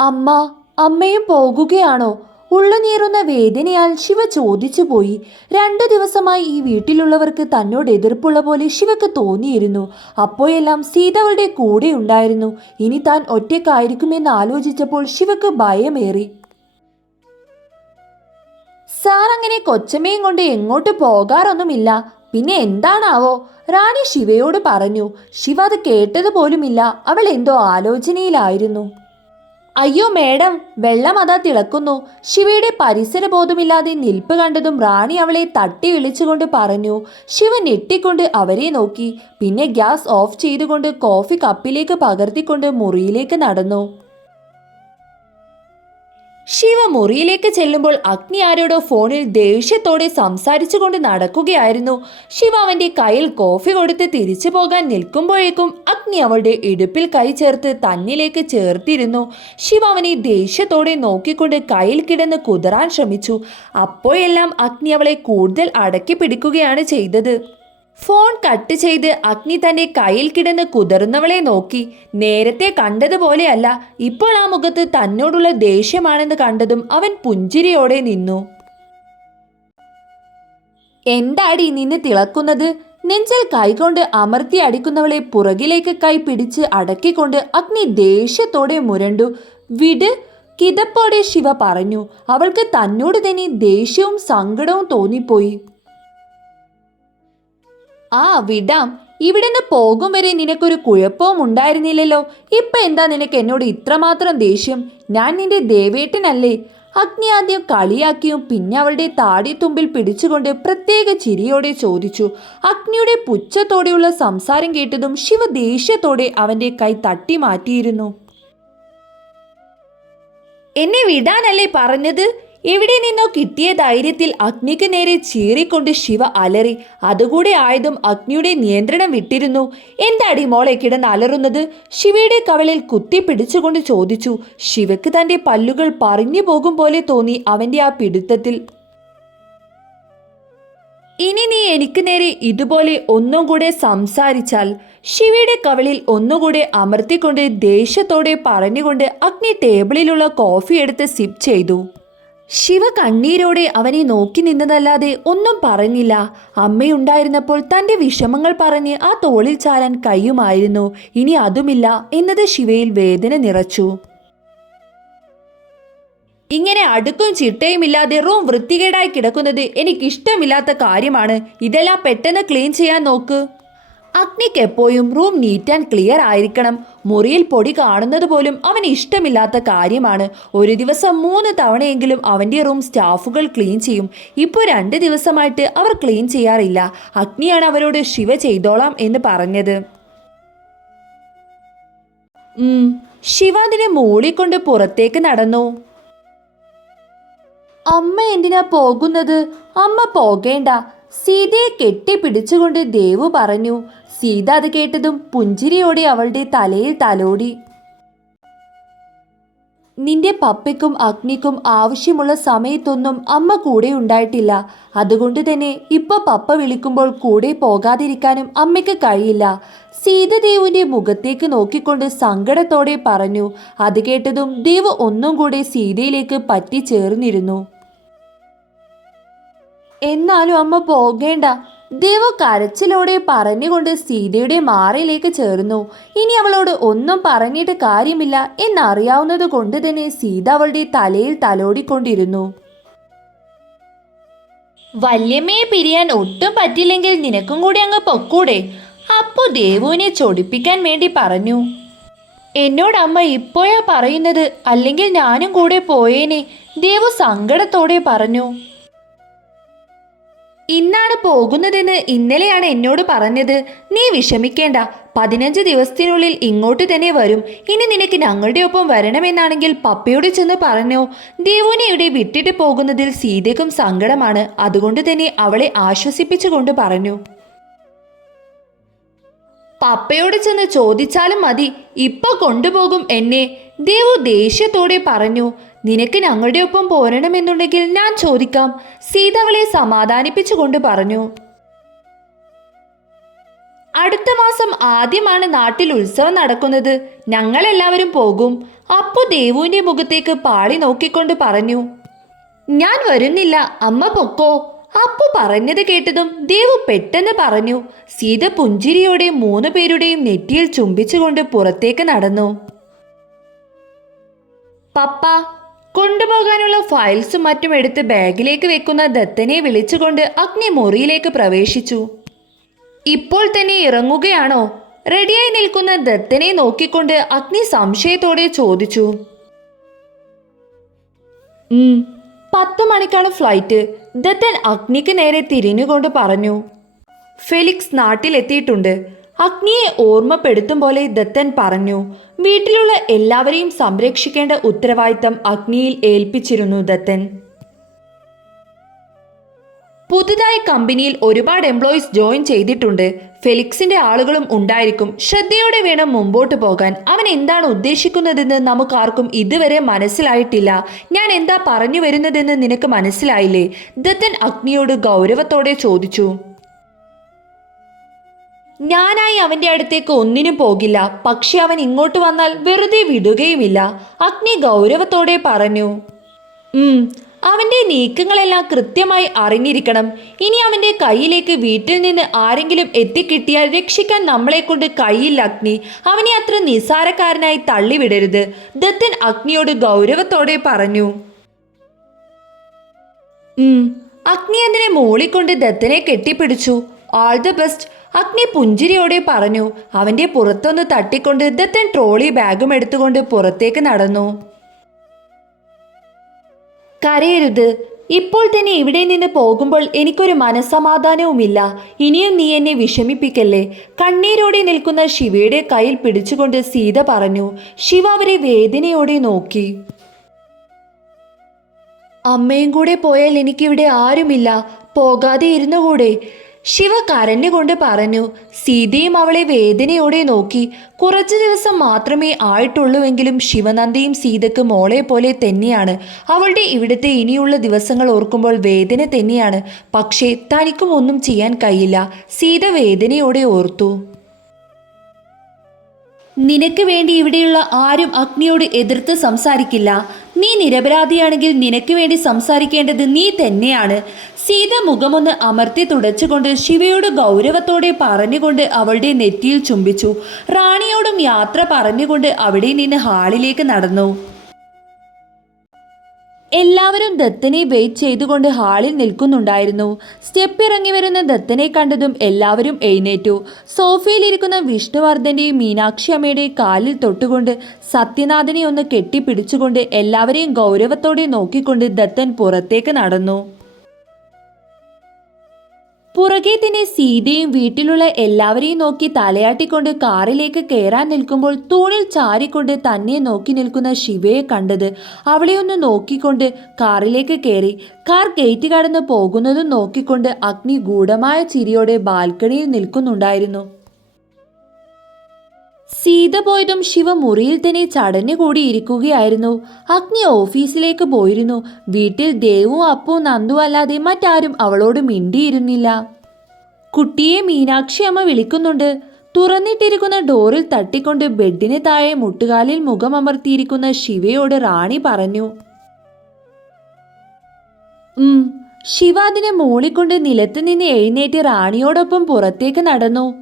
അമ്മ അമ്മയും പോകുകയാണോ? ഉള്ളുനീറുന്ന വേദനയാൽ ശിവ ചോദിച്ചു പോയി രണ്ടു ദിവസമായി ഈ വീട്ടിലുള്ളവർക്ക് തന്നോട് എതിർപ്പുള്ള പോലെ ശിവക്ക് തോന്നിയിരുന്നു. അപ്പോഴെല്ലാം സീതകളുടെ കൂടെ ഉണ്ടായിരുന്നു. ഇനി താൻ ഒറ്റയ്ക്കായിരിക്കുമെന്ന് ആലോചിച്ചപ്പോൾ ശിവക്ക് ഭയമേറി. സാർ അങ്ങനെ കൊച്ചമ്മയും കൊണ്ട് എങ്ങോട്ട് പോകാറൊന്നുമില്ല. പിന്നെ എന്താണാവോ? റാണി ശിവയോട് പറഞ്ഞു. ശിവ അത് കേട്ടതുപോലുമില്ല. അവൾ എന്തോ ആലോചനയിലായിരുന്നു. അയ്യോ മേഡം വെള്ളം അതാ തിളക്കുന്നു. ശിവയുടെ പരിസരബോധമില്ലാതെ നിൽപ്പ് കണ്ടതും റാണി അവളെ തട്ടി വിളിച്ചുകൊണ്ട് പറഞ്ഞു ശിവ ഞെട്ടിക്കൊണ്ട് അവരെ നോക്കി. പിന്നെ ഗ്യാസ് ഓഫ് ചെയ്തുകൊണ്ട് കോഫി കപ്പിലേക്ക് പകർത്തിക്കൊണ്ട് മുറിയിലേക്ക് നടന്നു. ശിവ മുറിയിലേക്ക് ചെല്ലുമ്പോൾ അഗ്നി ആരോടോ ഫോണിൽ ദേഷ്യത്തോടെ സംസാരിച്ചുകൊണ്ട് നടക്കുകയായിരുന്നു. ശിവ അവന്റെ കയ്യിൽ കോഫി കൊടുത്ത് തിരിച്ചു പോകാൻ നിൽക്കുമ്പോഴേക്കും അഗ്നി അവളുടെ ഇടുപ്പിൽ കൈ ചേർത്ത് തന്നിലേക്ക് ചേർത്തിരുന്നു. ശിവ അവനെ ദേഷ്യത്തോടെ നോക്കിക്കൊണ്ട് കയ്യിൽ കിടന്ന് കുതറാൻ ശ്രമിച്ചു. അപ്പോഴെല്ലാം അഗ്നി അവളെ കൂടുതൽ അടക്കി പിടിക്കുകയാണ് ചെയ്തത്. ഫോൺ കട്ട് ചെയ്ത് അഗ്നി തന്റെ കയ്യിൽ കിടന്ന് കുതിർന്നവളെ നോക്കി. നേരത്തെ കണ്ടതുപോലെയല്ല ഇപ്പോൾ ആ മുഖത്ത് തന്നോടുള്ള ദേഷ്യമാണെന്ന് കണ്ടതും അവൻ പുഞ്ചിരിയോടെ നിന്നു. എന്താടി നിന്ന് തിളക്കുന്നത്? നെഞ്ചൽ കൈകൊണ്ട് അമർത്തി അടിക്കുന്നവളെ പുറകിലേക്ക് കൈ പിടിച്ച് അടക്കിക്കൊണ്ട് അഗ്നി ദേഷ്യത്തോടെ മുരണ്ടു. വിട് കിതപ്പോടെ ശിവ പറഞ്ഞു. അവൾക്ക് തന്നോട് തന്നെ ദേഷ്യവും സങ്കടവും തോന്നിപ്പോയി. ആ വിടാം. ഇവിടുന്ന് പോകും വരെ നിനക്കൊരു കുഴപ്പവും ഉണ്ടായിരുന്നില്ലല്ലോ. ഇപ്പൊ എന്താ നിനക്ക് എന്നോട് ഇത്രമാത്രം ദേഷ്യം? ഞാൻ നിന്റെ ദേവേട്ടനല്ലേ? അഗ്നി ആദ്യം കളിയാക്കിയും പിന്നെ അവളുടെ താടിത്തുമ്പിൽ പിടിച്ചുകൊണ്ട് പ്രത്യേക ചിരിയോടെ ചോദിച്ചു. അഗ്നിയുടെ പുച്ഛത്തോടെയുള്ള സംസാരം കേട്ടതും ശിവ ദേഷ്യത്തോടെ അവന്റെ കൈ തട്ടി മാറ്റിയിരുന്നു. എന്നെ വിടാനല്ലേ പറഞ്ഞത്? എവിടെ നിന്നോ കിട്ടിയ ധൈര്യത്തിൽ അഗ്നിക്ക് നേരെ ചീറിക്കൊണ്ട് ശിവ അലറി. അതുകൂടെ ആയതും അഗ്നിയുടെ നിയന്ത്രണം വിട്ടിരുന്നു. എന്താടി മോളെ കിടന്ന് അലറുന്നത്? ശിവയുടെ കവളിൽ കുത്തി പിടിച്ചുകൊണ്ട് ചോദിച്ചു. ശിവക്ക് തന്റെ പല്ലുകൾ പറഞ്ഞു പോകും പോലെ തോന്നി അവന്റെ ആ പിടുത്തത്തിൽ. ഇനി നീ എനിക്ക് നേരെ ഇതുപോലെ ഒന്നും കൂടെ സംസാരിച്ചാൽ. ശിവയുടെ കവളിൽ ഒന്നുകൂടെ അമർത്തിക്കൊണ്ട് ദേഷ്യത്തോടെ പറഞ്ഞുകൊണ്ട് അഗ്നി ടേബിളിലുള്ള കോഫി എടുത്ത് സിപ്പ് ചെയ്തു. ശിവ കണ്ണീരോടെ അവനെ നോക്കി നിന്നതല്ലാതെ ഒന്നും പറഞ്ഞില്ല. അമ്മയുണ്ടായിരുന്നപ്പോൾ തന്റെ വിഷമങ്ങൾ പറഞ്ഞ് ആ തോളിൽ ചാരാൻ കഴിയുമായിരുന്നു. ഇനി അതുമില്ല എന്നത് ശിവയിൽ വേദന നിറച്ചു. ഇങ്ങനെ അടുക്കും ചിട്ടയുമില്ലാതെ റൂം വൃത്തികേടായി കിടക്കുന്നത് എനിക്കിഷ്ടമില്ലാത്ത കാര്യമാണ്. ഇതെല്ലാം പെട്ടെന്ന് ക്ലീൻ ചെയ്യാൻ നോക്ക്. അഗ്നിക്ക് എപ്പോഴും റൂം നീറ്റ് ആൻഡ് ക്ലിയർ ആയിരിക്കണം. മുറിയിൽ പൊടി കാണുന്നത് പോലും അവന് ഇഷ്ടമില്ലാത്ത കാര്യമാണ്. ഒരു ദിവസം മൂന്ന് തവണയെങ്കിലും അവന്റെ റൂം സ്റ്റാഫുകൾ ക്ലീൻ ചെയ്യും. ഇപ്പോൾ രണ്ട് ദിവസമായിട്ട് അവർ ക്ലീൻ ചെയ്യാറില്ല. അഗ്നിയാണ് അവരോട് ശിവ ചെയ്തോളാം എന്ന് പറഞ്ഞത്. ശിവ അതിനെ മൂളിക്കൊണ്ട് പുറത്തേക്ക് നടന്നു. അമ്മ എന്തിനാ പോകുന്നത്? അമ്മ പോകേണ്ട. സീതയെ കെട്ടിപ്പിടിച്ചുകൊണ്ട് ദേവു പറഞ്ഞു സീത അത് കേട്ടതും പുഞ്ചിരിയോടെ അവളുടെ തലയിൽ തലോടി. നിന്റെ പപ്പയ്ക്കും അഗ്നിക്കും ആവശ്യമുള്ള സമയത്തൊന്നും അമ്മ കൂടെ ഉണ്ടായിട്ടില്ല. അതുകൊണ്ട് തന്നെ ഇപ്പൊ പപ്പ വിളിക്കുമ്പോൾ കൂടെ പോകാതിരിക്കാനും അമ്മയ്ക്ക് കഴിയില്ല. സീതദേവുവിന്റെ മുഖത്തേക്ക് നോക്കിക്കൊണ്ട് സങ്കടത്തോടെ പറഞ്ഞു. അത് കേട്ടതും ദേവ് ഒന്നും കൂടെ സീതയിലേക്ക് പറ്റിച്ചേർന്നിരുന്നു. എന്നാലും അമ്മ പോകേണ്ട. ദേവ കരച്ചിലോടെ പറഞ്ഞുകൊണ്ട് സീതയുടെ മാറയിലേക്ക് ചേർന്നു. ഇനി അവളോട് ഒന്നും പറഞ്ഞിട്ട് കാര്യമില്ല എന്നറിയാവുന്നത് കൊണ്ട് തന്നെ സീത അവളുടെ തലയിൽ തലോടിക്കൊണ്ടിരുന്നു. വല്യമ്മയെ പിരിയാൻ ഒട്ടും പറ്റില്ലെങ്കിൽ നിനക്കും കൂടി അങ്ങ് പൊക്കൂടെ? അപ്പോ ദേവുവിനെ ചൊടിപ്പിക്കാൻ വേണ്ടി പറഞ്ഞു. എന്നോട് അമ്മ ഇപ്പോഴാ പറയുന്നത് അല്ലെങ്കിൽ ഞാനും കൂടെ പോയേനെ ദേവു സങ്കടത്തോടെ പറഞ്ഞു. ഇന്നാണ് പോകുന്നതെന്ന് ഇന്നലെയാണ് എന്നോട് പറഞ്ഞത്. നീ വിഷമിക്കേണ്ട. പതിനഞ്ച് ദിവസത്തിനുള്ളിൽ ഇങ്ങോട്ട് തന്നെ വരും. ഇനി നിനക്ക് ഞങ്ങളുടെ ഒപ്പം വരണമെന്നാണെങ്കിൽ പപ്പയോട് ചെന്ന് പറഞ്ഞോ. ദേവുനെ വിട്ടിട്ട് പോകുന്നതിൽ സീതയ്ക്കും സങ്കടമാണ്. അതുകൊണ്ട് തന്നെ അവളെ ആശ്വസിപ്പിച്ചുകൊണ്ട് പറഞ്ഞു. പപ്പയോട് ചെന്ന് ചോദിച്ചാലും മതി. ഇപ്പൊ കൊണ്ടുപോകും എന്നെ. ദേവു ദേഷ്യത്തോടെ പറഞ്ഞു നിനക്ക് ഞങ്ങളുടെ ഒപ്പം പോരണമെന്നുണ്ടെങ്കിൽ ഞാൻ ചോദിക്കാം. സീത സമാധാനിപ്പിച്ചുകൊണ്ട് പറഞ്ഞു. അടുത്ത മാസം ആദ്യമാണ് നാട്ടിൽ ഉത്സവം നടക്കുന്നത്. ഞങ്ങളെല്ലാവരും പോകും. അപ്പു ദേവുവിന്റെ മുഖത്തേക്ക് പാളി നോക്കിക്കൊണ്ട് പറഞ്ഞു ഞാൻ വരുന്നില്ല. അമ്മ പൊക്കോ? അപ്പു പറഞ്ഞത് കേട്ടതും ദേവു പെട്ടെന്ന് പറഞ്ഞു സീത പുഞ്ചിരിയോടെ മൂന്ന് പേരുടെയും നെറ്റിയിൽ ചുംബിച്ചുകൊണ്ട് പുറത്തേക്ക് നടന്നു. പപ്പ കൊണ്ടുപോകാനുള്ള ഫയൽസും മറ്റും എടുത്ത് ബാഗിലേക്ക് വെക്കുന്ന ദത്തനെ വിളിച്ചുകൊണ്ട് അഗ്നി മുറിയിലേക്ക് പ്രവേശിച്ചു. ഇപ്പോൾ തന്നെ ഇറങ്ങുകയാണോ? റെഡിയായി നിൽക്കുന്ന ദത്തനെ നോക്കിക്കൊണ്ട് അഗ്നി സംശയത്തോടെ ചോദിച്ചു. പത്ത് മണിക്കാണ് ഫ്ലൈറ്റ്. ദത്തൻ അഗ്നിക്ക് നേരെ തിരിഞ്ഞുകൊണ്ട് പറഞ്ഞു. ഫെലിക്സ് നാട്ടിലെത്തിയിട്ടുണ്ട്. അഗ്നിയെ ഓർമ്മപ്പെടുത്തും പോലെ ദത്തൻ പറഞ്ഞു. വീട്ടിലുള്ള എല്ലാവരെയും സംരക്ഷിക്കേണ്ട ഉത്തരവാദിത്തം അഗ്നിയിൽ ഏൽപ്പിച്ചിരുന്നു ദത്തൻ. പുതുതായി കമ്പനിയിൽ ഒരുപാട് എംപ്ലോയീസ് ജോയിൻ ചെയ്തിട്ടുണ്ട്. ഫെലിക്സിന്റെ ആളുകളും ഉണ്ടായിരിക്കും. ശ്രദ്ധയോടെ വേണം മുമ്പോട്ട് പോകാൻ. അവൻ എന്താണ് ഉദ്ദേശിക്കുന്നതെന്ന് നമുക്കാർക്കും ഇതുവരെ മനസ്സിലായിട്ടില്ല. ഞാൻ എന്താ പറഞ്ഞു വരുന്നതെന്ന് നിനക്ക് മനസ്സിലായില്ലേ? ദത്തൻ അഗ്നിയോട് ഗൗരവത്തോടെ ചോദിച്ചു. ഞാനായി അവന്റെ അടുത്തേക്ക് ഒന്നിനും പോകില്ല. പക്ഷെ അവൻ ഇങ്ങോട്ട് വന്നാൽ വെറുതെ വിടുകയുമില്ല. അഗ്നി ഗൗരവത്തോടെ പറഞ്ഞു. അവന്റെ നീക്കങ്ങളെല്ലാം കൃത്യമായി അറിഞ്ഞിരിക്കണം. ഇനി അവന്റെ കയ്യിലേക്ക് വീട്ടിൽ നിന്ന് ആരെങ്കിലും എത്തിക്കിട്ടിയാൽ രക്ഷിക്കാൻ നമ്മളെ കൊണ്ട് കയ്യില്ല അഗ്നി. അവനെ അത്ര നിസ്സാരക്കാരനായി തള്ളിവിടരുത്. ദത്തൻ അഗ്നിയോട് ഗൗരവത്തോടെ പറഞ്ഞു. അഗ്നി അതിനെ മോളിക്കൊണ്ട് ദത്തനെ കെട്ടിപ്പിടിച്ചു. ആൾ ദ ബെസ്റ്റ് അഗ്നി പുഞ്ചിരിയോടെ പറഞ്ഞു. അവന്റെ പുറത്തൊന്ന് തട്ടിക്കൊണ്ട് ദത്തൻ ട്രോളി ബാഗും എടുത്തുകൊണ്ട് പുറത്തേക്ക് നടന്നു. കരയരുത്. ഇപ്പോൾ തന്നെ ഇവിടെ നിന്ന് പോകുമ്പോൾ എനിക്കൊരു മനസ്സമാധാനവുമില്ല. ഇനിയും നീ എന്നെ വിഷമിപ്പിക്കല്ലേ? കണ്ണീരോടെ നിൽക്കുന്ന ശിവയുടെ കയ്യിൽ പിടിച്ചുകൊണ്ട് സീത പറഞ്ഞു ശിവ അവരെ വേദനയോടെ നോക്കി. അമ്മയും കൂടെ പോയാൽ എനിക്കിവിടെ ആരുമില്ല. പോകാതെ ഇരുന്നുകൂടെ? ശിവ കരഞ്ഞുകൊണ്ട് പറഞ്ഞു സീതയും അവളെ വേദനയോടെ നോക്കി. കുറച്ചു ദിവസം മാത്രമേ ആയിട്ടുള്ളൂവെങ്കിലും ശിവനന്ദയും സീതയ്ക്ക് മോളെ പോലെ തന്നെയാണ്. അവളുടെ ഇവിടുത്തെ ഇനിയുള്ള ദിവസങ്ങൾ ഓർക്കുമ്പോൾ വേദന തന്നെയാണ്. പക്ഷേ തനിക്കും ഒന്നും ചെയ്യാൻ കഴിയില്ല. സീത വേദനയോടെ ഓർത്തു. നിനക്ക് വേണ്ടി ഇവിടെയുള്ള ആരും അഗ്നിയോട് എതിർത്ത് സംസാരിക്കില്ല. നീ നിരപരാധിയാണെങ്കിൽ നിനക്ക് വേണ്ടി സംസാരിക്കേണ്ടത് നീ തന്നെയാണ്. സീത മുഖമൊന്ന് അമർത്തി തുടച്ചുകൊണ്ട് ശിവയോട് ഗൗരവത്തോടെ പറഞ്ഞുകൊണ്ട് അവളുടെ നെറ്റിയിൽ ചുംബിച്ചു. റാണിയോടും യാത്ര പറഞ്ഞുകൊണ്ട് അവിടെ നിന്ന് ഹാളിലേക്ക് നടന്നു. എല്ലാവരും ദത്തനെ വെയിറ്റ് ചെയ്തുകൊണ്ട് ഹാളിൽ നിൽക്കുന്നുണ്ടായിരുന്നു. സ്റ്റെപ്പ് ഇറങ്ങി വരുന്ന ദത്തനെ കണ്ടതും എല്ലാവരും എഴുന്നേറ്റു. സോഫയിലിരിക്കുന്ന വിഷ്ണുവർദ്ധന്റെയും മീനാക്ഷി അമ്മയുടെയും കാലിൽ തൊട്ടുകൊണ്ട് സത്യനാഥനെ ഒന്ന് കെട്ടിപ്പിടിച്ചുകൊണ്ട് എല്ലാവരെയും ഗൗരവത്തോടെ നോക്കിക്കൊണ്ട് ദത്തൻ പുറത്തേക്ക് നടന്നു. പുറകെ തന്നെ സീതയും വീട്ടിലുള്ള എല്ലാവരെയും നോക്കി തലയാട്ടിക്കൊണ്ട് കാറിലേക്ക് കയറാൻ നിൽക്കുമ്പോൾ തൂണിൽ ചാരിക്കൊണ്ട് തന്നെ നോക്കി നിൽക്കുന്ന ശിവയെ കണ്ടത് അവളെ ഒന്ന് നോക്കിക്കൊണ്ട് കാറിലേക്ക് കയറി കാർ ഗേറ്റ് കടന്ന് പോകുന്നതും നോക്കിക്കൊണ്ട് അഗ്നി ഗൂഢമായ ചിരിയോടെ ബാൽക്കണിയിൽ നിൽക്കുന്നുണ്ടായിരുന്നു. സീത പോയതും ശിവ മുറിയിൽ തന്നെ ചടഞ്ഞു കൂടിയിരിക്കുകയായിരുന്നു. അഗ്നി ഓഫീസിലേക്ക് പോയിരുന്നു. വീട്ടിൽ ദേവും അപ്പവും നന്ദു അല്ലാതെ മറ്റാരും അവളോട് മിണ്ടിയിരുന്നില്ല. കുട്ടിയെ മീനാക്ഷി അമ്മ വിളിക്കുന്നുണ്ട്. തുറന്നിട്ടിരിക്കുന്ന ഡോറിൽ തട്ടിക്കൊണ്ട് ബെഡിന് താഴെ മുട്ടുകാലിൽ മുഖമമർത്തിയിരിക്കുന്ന ശിവയോട് റാണി പറഞ്ഞു. ശിവ അതിനെ മൂളിക്കൊണ്ട് നിലത്ത് നിന്ന് എഴുന്നേറ്റ് റാണിയോടൊപ്പം പുറത്തേക്ക് നടന്നു.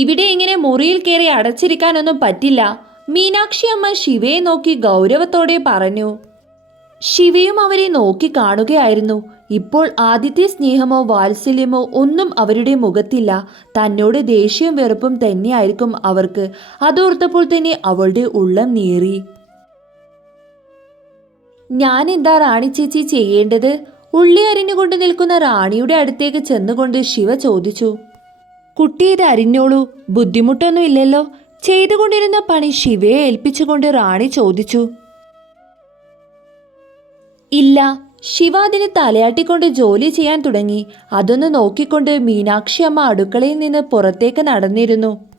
ഇവിടെ ഇങ്ങനെ മുറിയിൽ കയറി അടച്ചിരിക്കാനൊന്നും പറ്റില്ല. മീനാക്ഷി അമ്മ ശിവയെ നോക്കി ഗൗരവത്തോടെ പറഞ്ഞു. ശിവയും അവരെ നോക്കി കാണുകയായിരുന്നു. ഇപ്പോൾ ആദ്യത്തെ സ്നേഹമോ വാത്സല്യമോ ഒന്നും അവരുടെ മുഖത്തില്ല. തന്നോട് ദേഷ്യവും വെറുപ്പും തന്നെയായിരിക്കും അവർക്ക്. അതോർത്തപ്പോൾ തന്നെ അവളുടെ ഉള്ളം നീറി. ഞാൻ എന്താ റാണി ചേച്ചി ചെയ്യേണ്ടത്? ഉള്ളി അരിഞ്ഞുകൊണ്ട് നിൽക്കുന്ന റാണിയുടെ അടുത്തേക്ക് ചെന്നുകൊണ്ട് ശിവ ചോദിച്ചു. കുട്ടി ഇത് അരിഞ്ഞോളൂ. ബുദ്ധിമുട്ടൊന്നും ഇല്ലല്ലോ ചെയ്തുകൊണ്ടിരുന്ന പണി ശിവയെ ഏൽപ്പിച്ചുകൊണ്ട് റാണി ചോദിച്ചു. ഇല്ല ശിവ അതിന് തലയാട്ടിക്കൊണ്ട് ജോലി ചെയ്യാൻ തുടങ്ങി. അതൊന്ന് നോക്കിക്കൊണ്ട് മീനാക്ഷി അമ്മ അടുക്കളയിൽ നിന്ന് പുറത്തേക്ക് നടന്നിരുന്നു.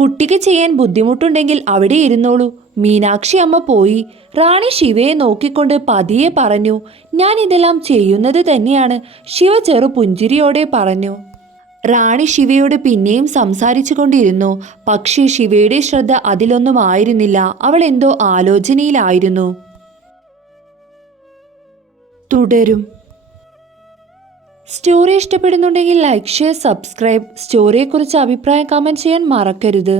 കുട്ടിക്ക് ചെയ്യാൻ ബുദ്ധിമുട്ടുണ്ടെങ്കിൽ അവിടെ ഇരുന്നോളൂ. മീനാക്ഷി അമ്മ പോയി. റാണി ശിവയെ നോക്കിക്കൊണ്ട് പതിയെ പറഞ്ഞു ഞാൻ ഇതെല്ലാം ചെയ്യുന്നത് തന്നെയാണ് ശിവ ചെറു പുഞ്ചിരിയോടെ പറഞ്ഞു. റാണി ശിവയോട് പിന്നെയും സംസാരിച്ചു കൊണ്ടിരുന്നു. പക്ഷേ ശിവയുടെ ശ്രദ്ധ അതിലൊന്നും ആയിരുന്നില്ല. അവൾ എന്തോ ആലോചനയിലായിരുന്നു. തുടരും. സ്റ്റോറി ഇഷ്ടപ്പെടുന്നുണ്ടെങ്കിൽ ലൈക്ക് ഷെയർ സബ്സ്ക്രൈബ് സ്റ്റോറിയെക്കുറിച്ച് അഭിപ്രായം കമന്റ് ചെയ്യാൻ മറക്കരുത്.